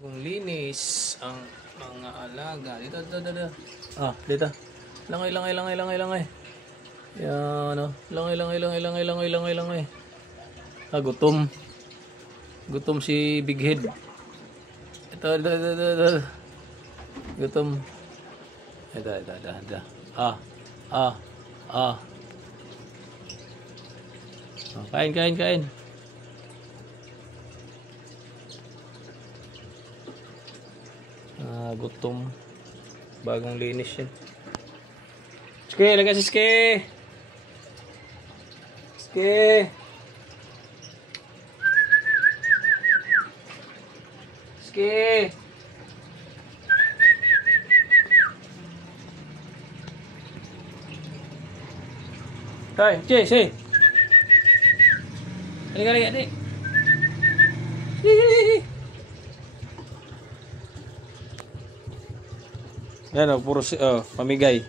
Kung linis ang mga alaga. Dito. Dito. Langay. Yan, oh. Langay. Gutom. Gutom si Big Head. Ito. Gutom. Ito. Kain. Gutom. Bagong linis yan. Ske, lagay si Ske. Ske. Tay, si. Halika, di. Yan, puro pamigay.